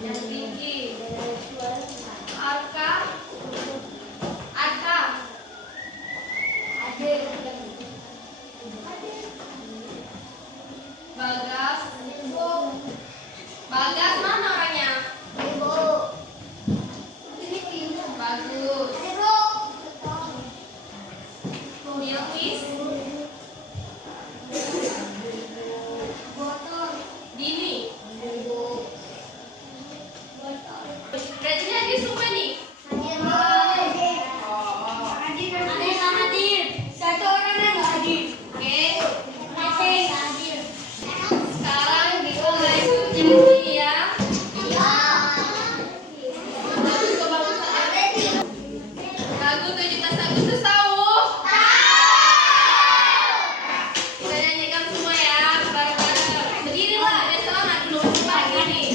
yang tinggi. Arka, Arka, Adik, Bagas, Bagas mana orangnya? Bagus. Milkis, Dini. Berarti hadir semua nih? Hadir. Satu orang yang nggak hadir. Oke. Sekarang kita mulai nyanyi ya. Lagu 17 Agustus tahu? Kita nyanyikan semua ya, bareng-bareng. Berdirilah, biar semangat belum pagi nih.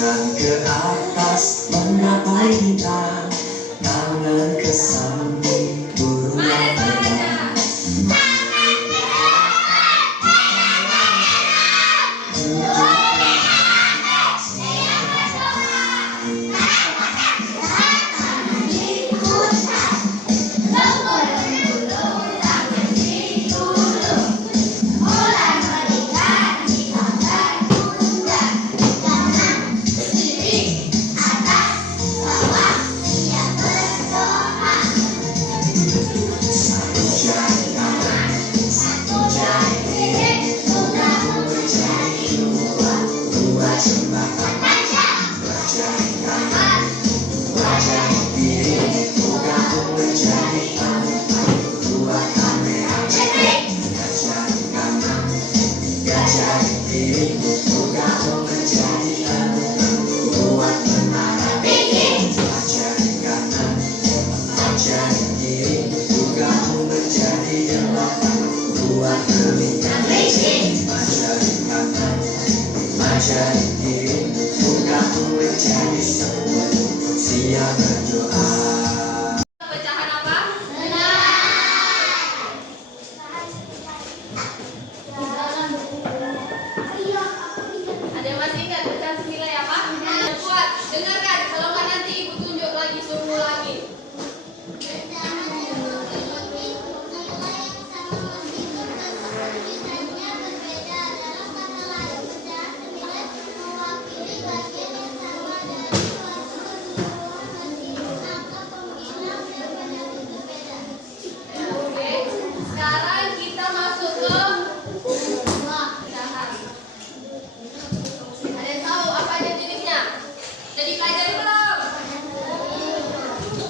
Tangan ke atas menggapai bintang, tangan ke samping burung terbang. Pecahan apa? Ada yang masih ingat pecahan senilai apa? Yang kuat, dengarkan. Kalau nggak nanti ibu tunjuk lagi, suruh lagi. Sekarang kita masuk ke pecahan. Ada yang tahu apa aja jenisnya? Jadi pelajari belum?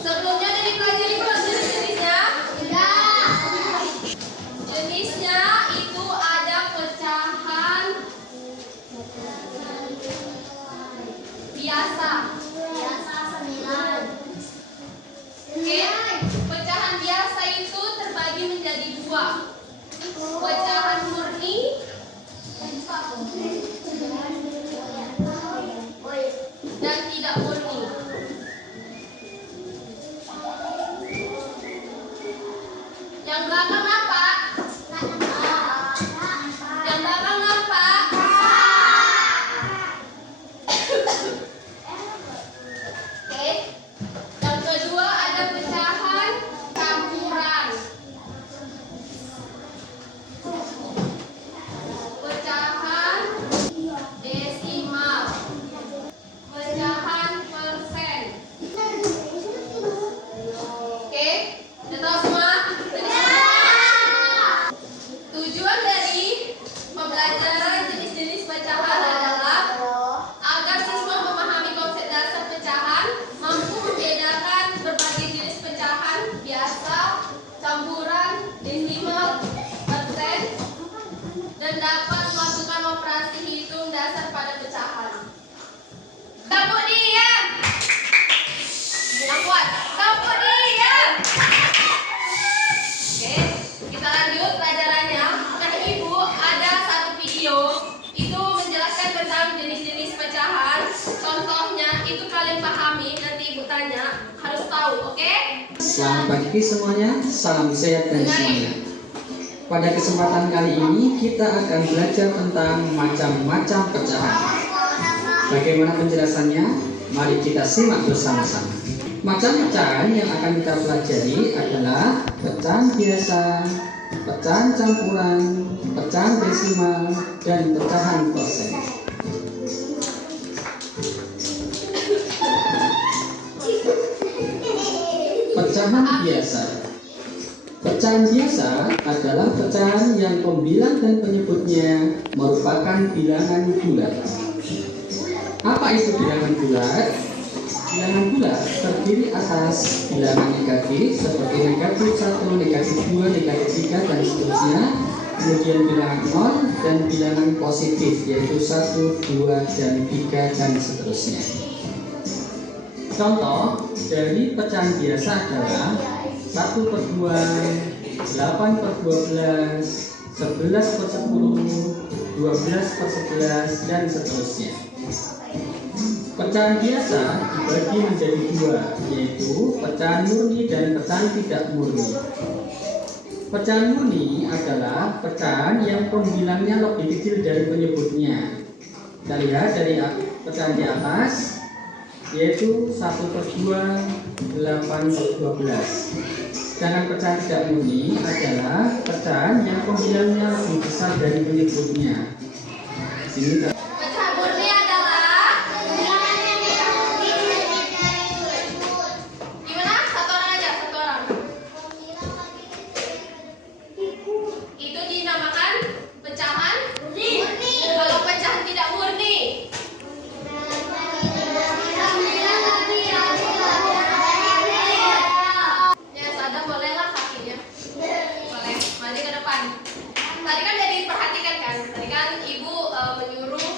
Sebelumnya jadi pelajari belum jenis-jenisnya? Jenisnya itu ada pecahan biasa. Oke, pecahan biasa itu terbagi menjadi dua. Pecahan murni dan tidak murni. Yang belakang apa? Yang belakang apa? Oke. Yang kedua ada pecahan campuran. Selamat pagi semuanya, salam sehat dan semangat. Pada kesempatan kali ini kita akan belajar tentang macam-macam pecahan. Bagaimana penjelasannya? Mari kita simak bersama-sama. Macam pecahan yang akan kita pelajari adalah pecahan biasa, pecahan campuran, pecahan desimal, dan pecahan persen. Pecahan biasa. Pecahan biasa adalah pecahan yang pembilang dan penyebutnya merupakan bilangan bulat. Apa itu bilangan bulat? Bilangan bulat terdiri atas bilangan negatif seperti negatif 1, negatif 2, negatif 3, dan seterusnya. Kemudian bilangan 0 dan bilangan positif yaitu 1, 2, dan 3, dan seterusnya. Contoh dari pecahan biasa adalah 1/2, 8/12, 11/10, 12/11, dan seterusnya. Pecahan biasa dibagi menjadi dua, yaitu pecahan murni dan pecahan tidak murni. Pecahan murni adalah pecahan yang pembilangnya lebih kecil dari penyebutnya. Kita lihat dari pecahan di atas, yaitu 1/2, 8/12. Sedangkan pecahan tidak murni adalah pecahan yang pembilangnya lebih besar dari penyebutnya. Sini Pecahan murni adalah gimana? Satu orang aja, satu orang. Itu dinamakan pecahan murni. Kalau pecahan tidak murni, ya sadar bolehlah kakinya. Boleh, maju ke depan. Tadi kan udah diperhatikan kan? Tadi kan ibu menyuruh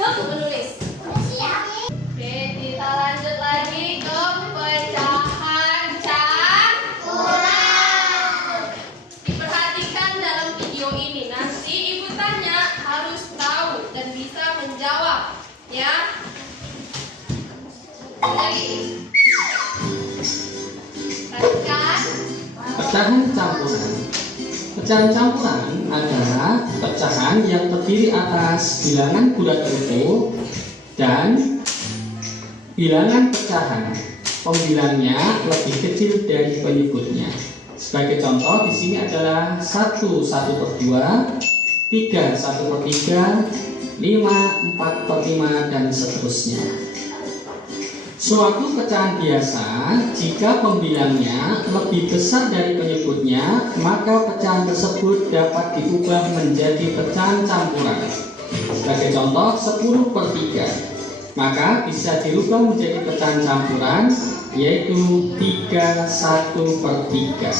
Tuh, menulis. Oke, kita lanjut lagi ke pecahan campuran. Diperhatikan dalam video ini. Nanti ibu tanya harus tahu dan bisa menjawab, ya. Lagi. Perhatikan. Pecahan campuran. Pecahan campuran adalah pecahan yang terdiri atas bilangan bulat utuh dan bilangan pecahan. Pembilangnya lebih kecil dari penyebutnya. Sebagai contoh di sini adalah 1 1/2, 3 1/3, 5 4/5 dan seterusnya. Suatu pecahan biasa, jika pembilangnya lebih besar dari penyebutnya, maka pecahan tersebut dapat diubah menjadi pecahan campuran. Sebagai contoh, 10/3, maka bisa dirubah menjadi pecahan campuran, yaitu 3 1/3.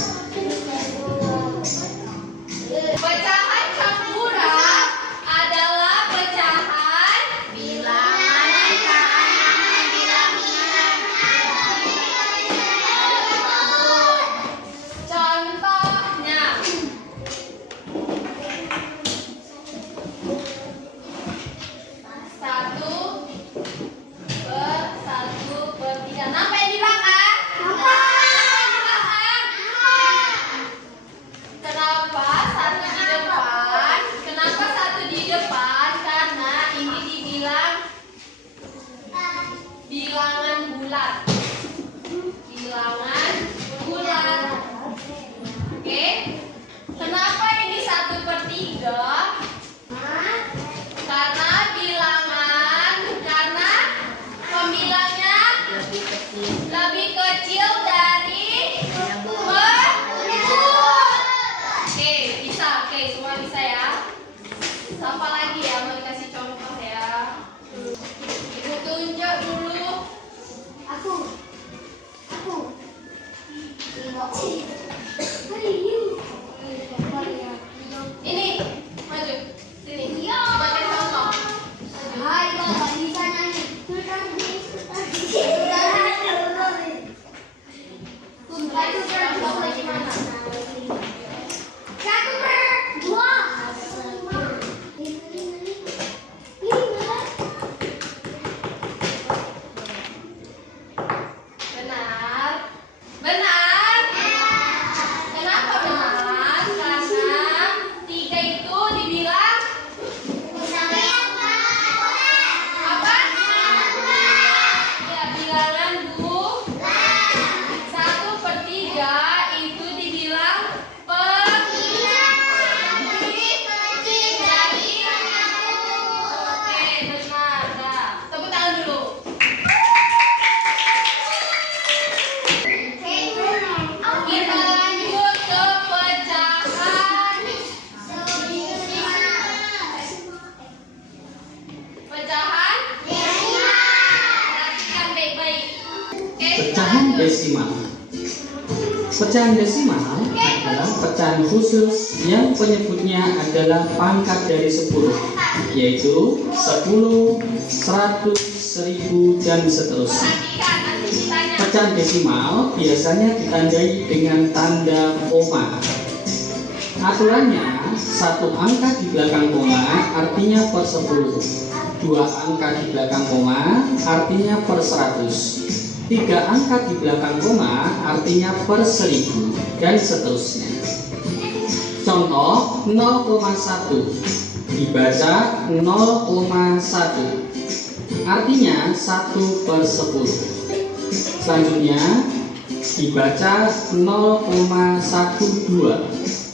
Pecahan campuran adalah pecahan contohnya. Satu per 1/3. Nampak yang di belakang? Kenapa satu di depan? Kenapa satu di depan? Karena ini dibilang bilangan bulat. Bilangan bulat. Oke. Kenapa ini 1/3? Karena pembilangnya lebih kecil dari penyebut. Oke, bisa. Oke, semua bisa ya. Apa lagi ya? Mau dikasih contoh ya. Ibu tunjuk dulu. Aku. Ini, maju. Sini. Baca contoh. Hai, Bapak bisa nyanyi. Benar. Benar. Kenapa benar? Karena 3 itu dibilang apa? Ya, bilangan bulat. 1/3 itu dibilang Oke, benar. Nah, tepuk tangan dulu. Kita lanjut ke pecahan. Pecahan. Perhatikan baik-baik. Oke, Pecahan desimal. Pecahan desimal adalah pecahan khusus yang penyebutnya adalah pangkat dari 10, yaitu 10, 100, 1000 dan seterusnya. perhatikan nanti ditanya. Pecahan desimal biasanya ditandai dengan tanda koma. Aturannya, 1 angka di belakang koma artinya per 10, 2 angka di belakang koma artinya per 100, 3 angka di belakang koma artinya per 1000 dan seterusnya. Contoh 0,1 dibaca 0,1 artinya 1/10. Selanjutnya dibaca 0,12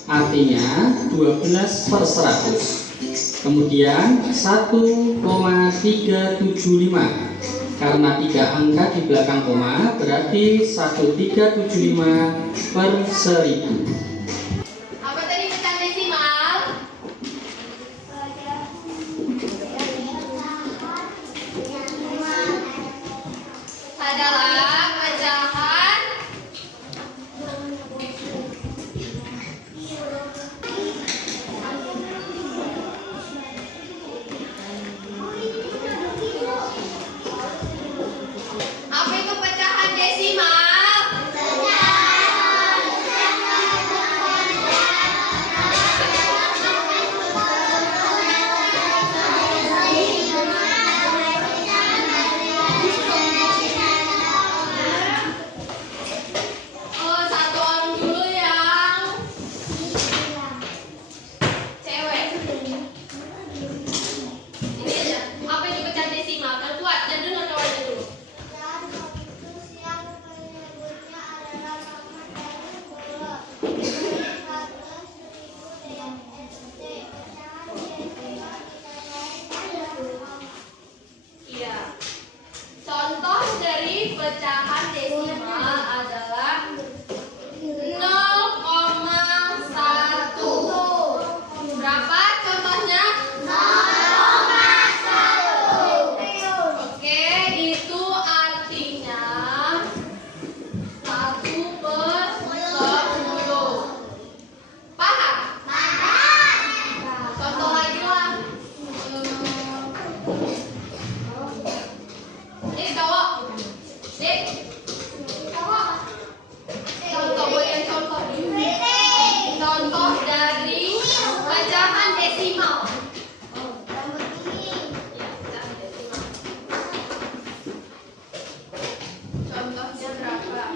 artinya 12/100. Kemudian 1,375 karena 3 angka di belakang koma berarti 1,375/1000. Apa tadi pecahan desimal? Adalah pecahan Ini cowok. Dik. Contoh buat yang contoh ini. Contoh dari pecahan desimal. Contohnya berapa?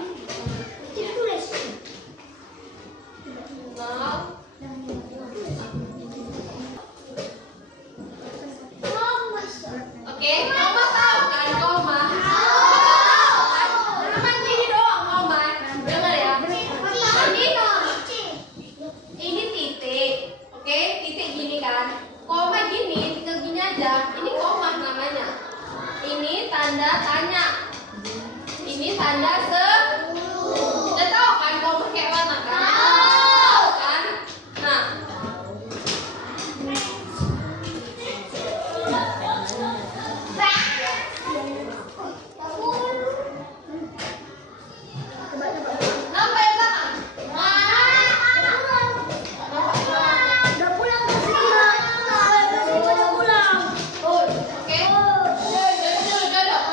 0. Oke, koma tahu kan koma? Cuma gini doang koma. Dengar ya. Ini titik. Oke, titik gini kan. Koma gini, tinggal gini aja. Ini koma namanya. Ini tanda tanya. Ini tanda udah tahu kan koma kayak mana kan? Tahu kan? Nah. Nampak ya belakang? Oke. Duduk.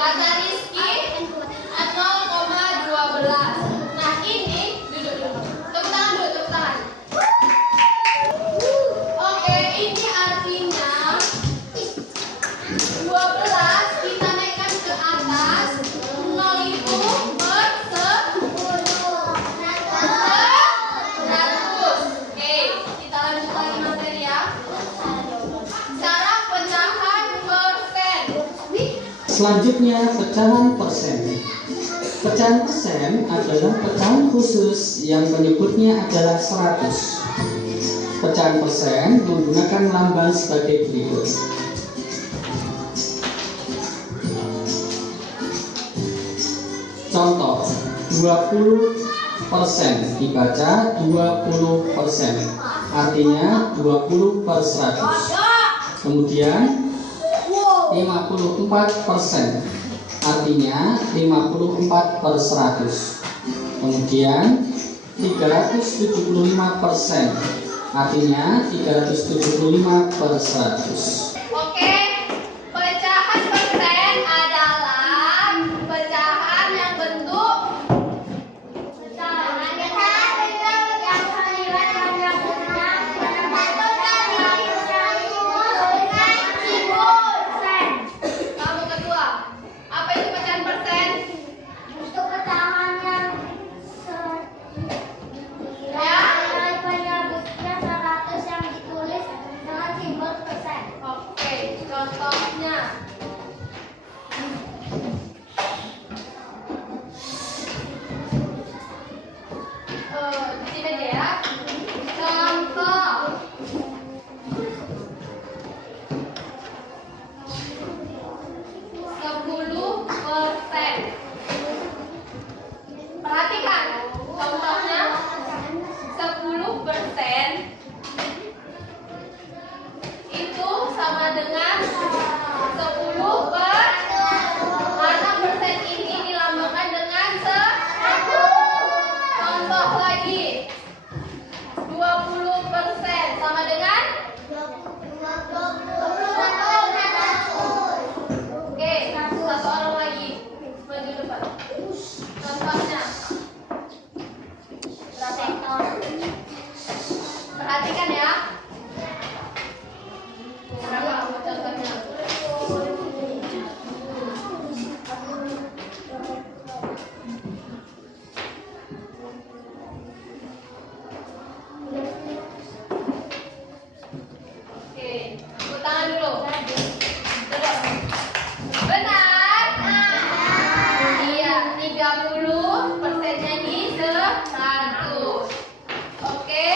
Kata Rizky 0,12. Nah ini duduk. Tepuk tangan dulu, tepuk tangan. Oke, ini artinya 12 kita naikkan ke atas. 0 itu per 100. Oke, kita lanjut lagi materi ya. Cara pecahan persen. Selanjutnya pecahan persen. Pecahan persen adalah pecahan khusus yang penyebutnya adalah 100. Pecahan persen menggunakan lambang sebagai berikut. Contoh 20% dibaca 20%, artinya 20 per 100. Kemudian 54%, artinya 54 per 100. Kemudian 375%, artinya 375 per 100. Oke, pecahan persen adalah pecahan yang bentuk kamu kedua. Apa itu pecahan persen? Oke, contohnya. Di sini aja ya. Contoh. %. Perhatikan, contohnya 10% itu sama dengan 10 per mana persen ini dilambangkan dengan 100. Contoh lagi, 20% sama dengan oke, satu orang lagi maju depan. Contohnya berapa? Perhatikan ya. Berapa contohnya? Oke, tepuk tangan dulu. Duduk. Benar? Iya, 30%-nya ini 100. Oke.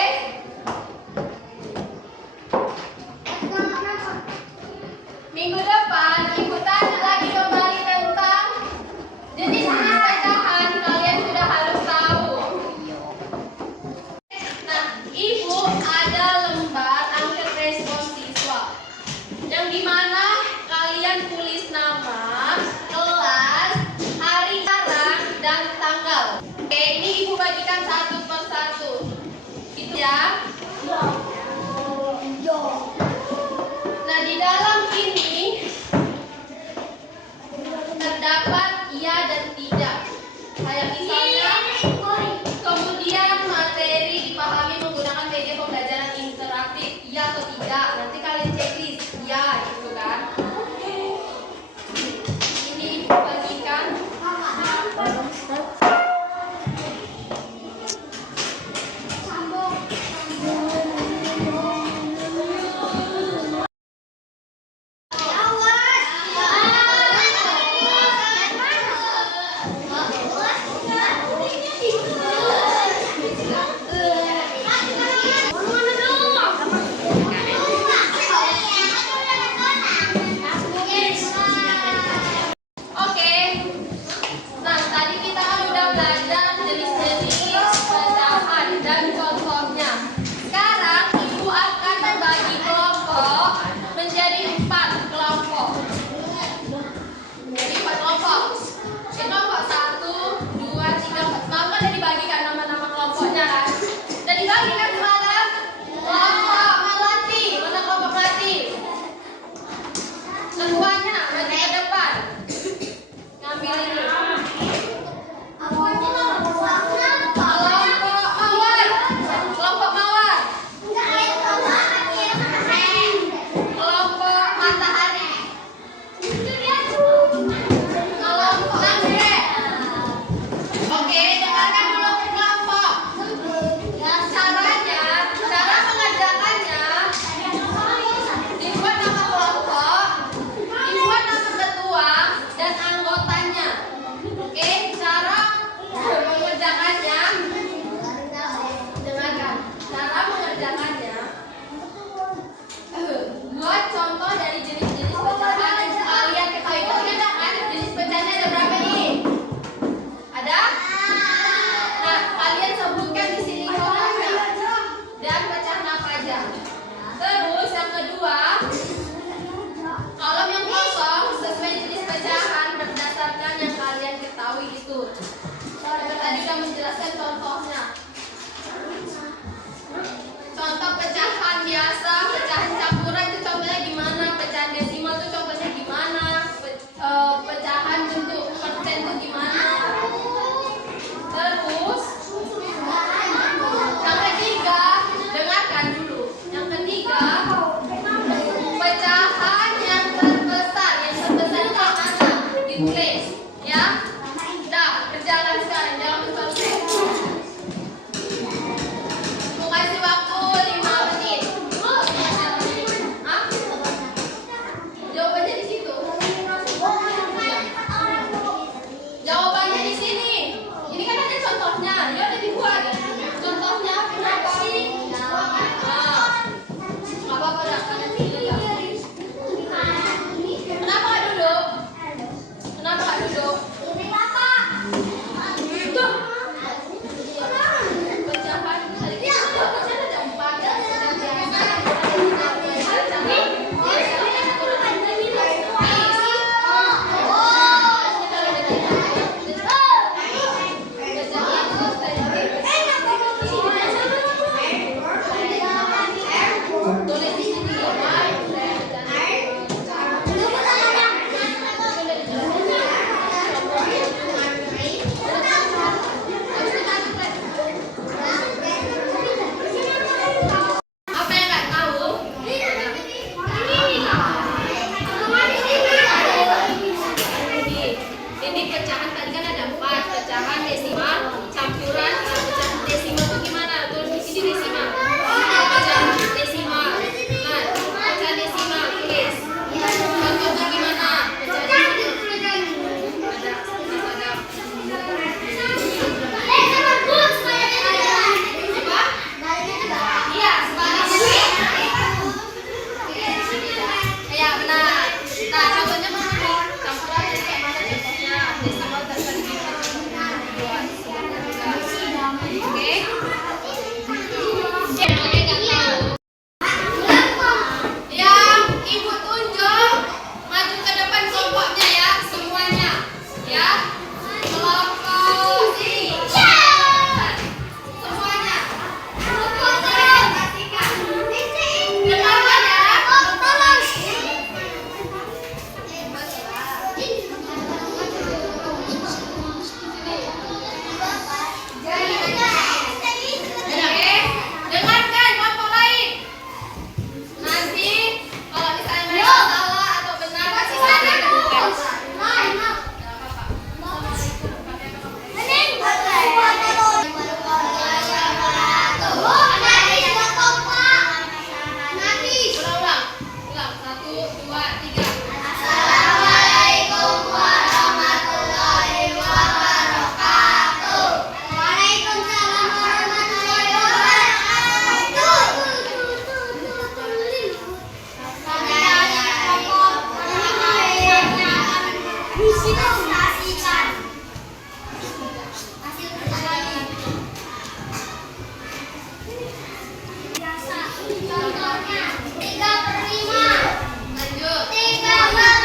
contohnya 3/5. Lanjut. 3/5.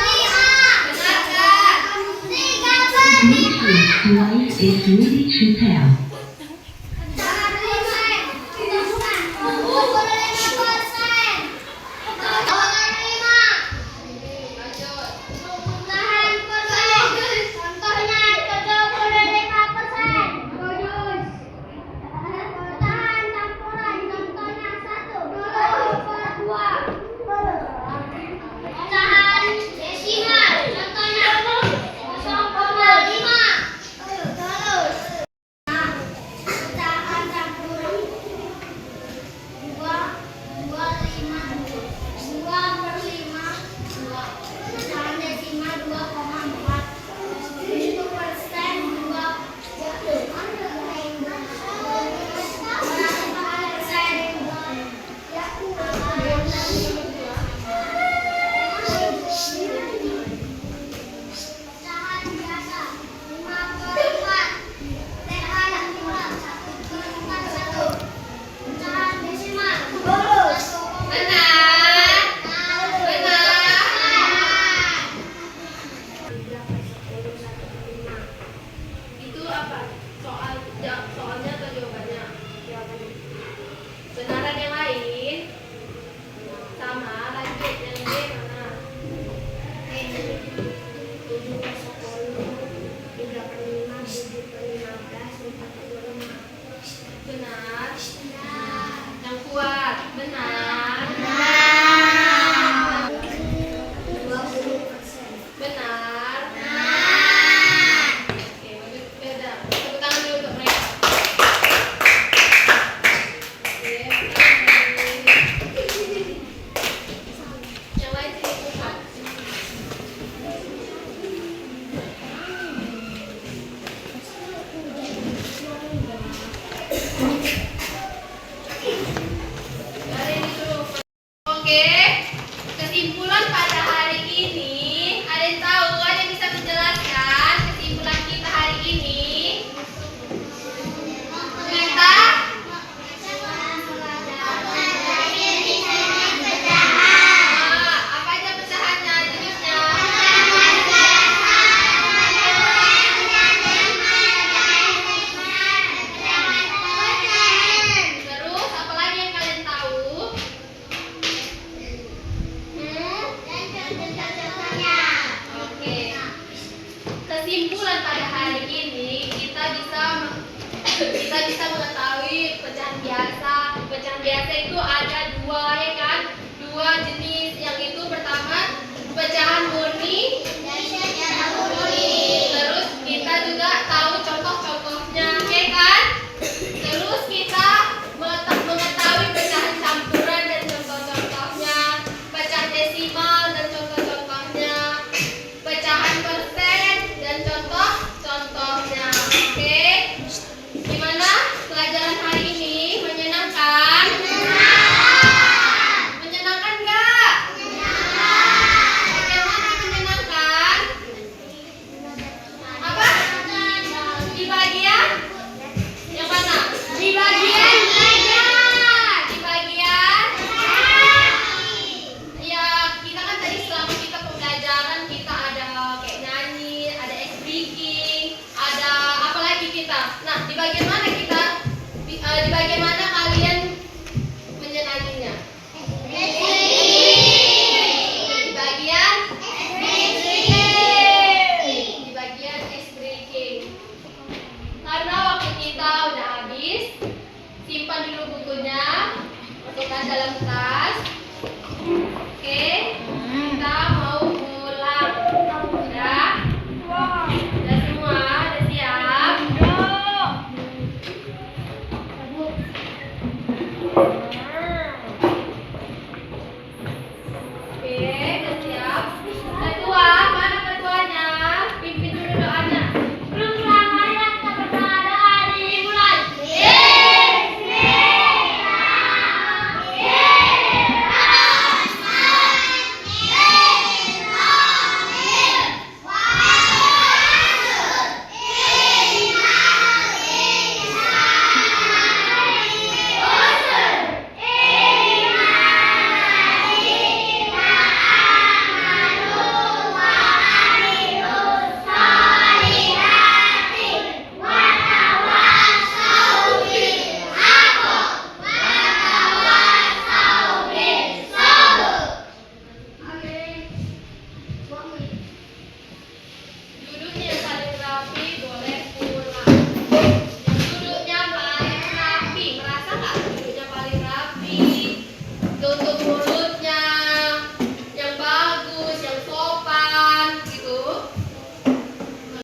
Benarkah? 3/5. Light is ready to pair. Pecahan persen. Tumbuh ber5%. 2/5. Lanjut. Pecahan persen. Contohnya 75%. Bagus. Pecahan campuran. Contohnya 1/2. Pecahan desimal. Contohnya 0,5. Terus. Pecahan campuran 2/5. 2/5. Pecahan desimal 2,4. Untuk persen 2. Pecahan biasa 5/4. Pecahan campuran 1/1. Pecahan desimal 1. Benar. Benar. Itu apa? Soalnya atau jawabannya? Benaran yang lain? Sama, lanjut. Yang B mana? 3/5, 7/15, 4/15. Benar. Yang kuat. Benar. 20%. Benar. Oke, lanjut. Beda. Tepuk tangan dulu untuk mereka. Oke, yang lain sini cepat. Dari ini dulu. Oke, kesimpulan pada hari ini, ada yang tahu? Ada yang bisa menjelaskan kesimpulan kita hari ini? Ternyata apa aja pecahannya, jenisnya? Terus apa lagi yang kalian tahu? Oke. Kesimpulan pada hari ini kita bisa